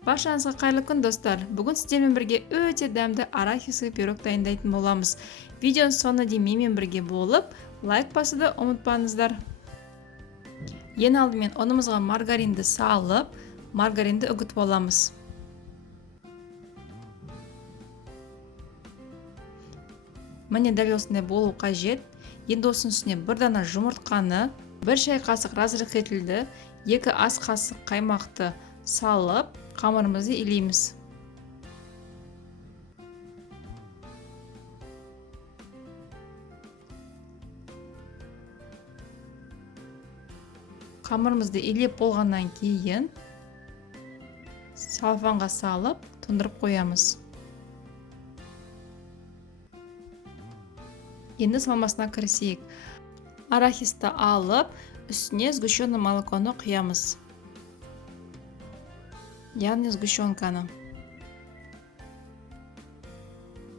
Баршаңызға қайырлы күн достар. Бүгін сіздермен бірге өте дәмді арахисовый пирог дайындайтын боламыз. Видеоның соңына дейін менімен бірге болып, лайк басуды ұмытпаңыздар. Ең алдымен ұнымызға маргаринді салып, маргаринді үгітіп аламыз. Міне дәл осындай болу қажет. Енді осының үстіне бір дана жұмыртқаны, 1 шай қасық разрыхлителді, 2 ас қасық қаймақты салып, қамырымызды илейміз. Қамырымызды илеп болғаннан кейін салфанға салып, тұндырып қоямыз. Енді салмасына кірісейік. Арахисті алып, үстіне сгущенное молоконы құямыз. Яғни сгущенканы.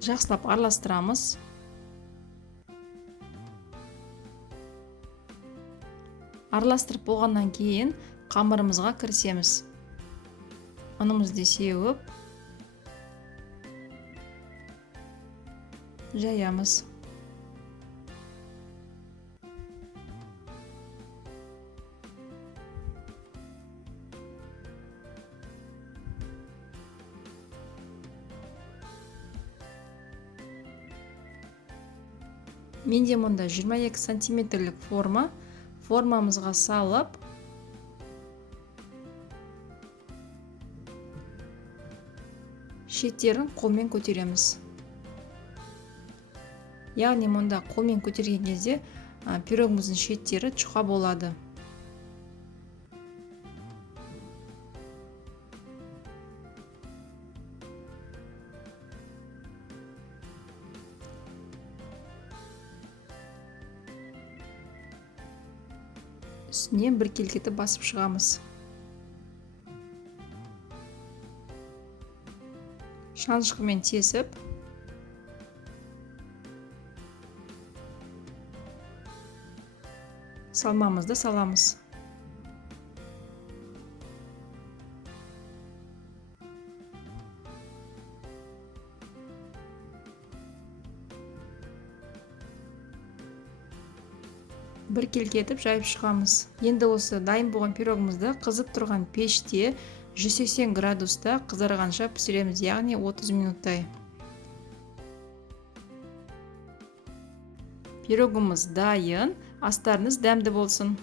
Жақсылап араластырамыз. Араластырып болғаннан кейін қамырымызға кірісеміз. Ұнымызды сеуіп, жаямыз. Менде мұнда 22 сантиметрлік формамызға салып, шеттерін қолмен көтереміз. Яғни мұнда қолмен көтерген кезде пирогымыздың шеттері жұқа болады. Үстіне бір келкеті басып шығамыз. Шанышқымен тесіп, салмамызды саламыз. Бір келкетіп жайып шығамыз. Енді осы дайын болған пирогымызды қызып тұрған пеште 180 градуста қызарғанша пісіреміз, яғни 30 минуттай. Пирогымыз дайын, астарыңыз дәмді болсын.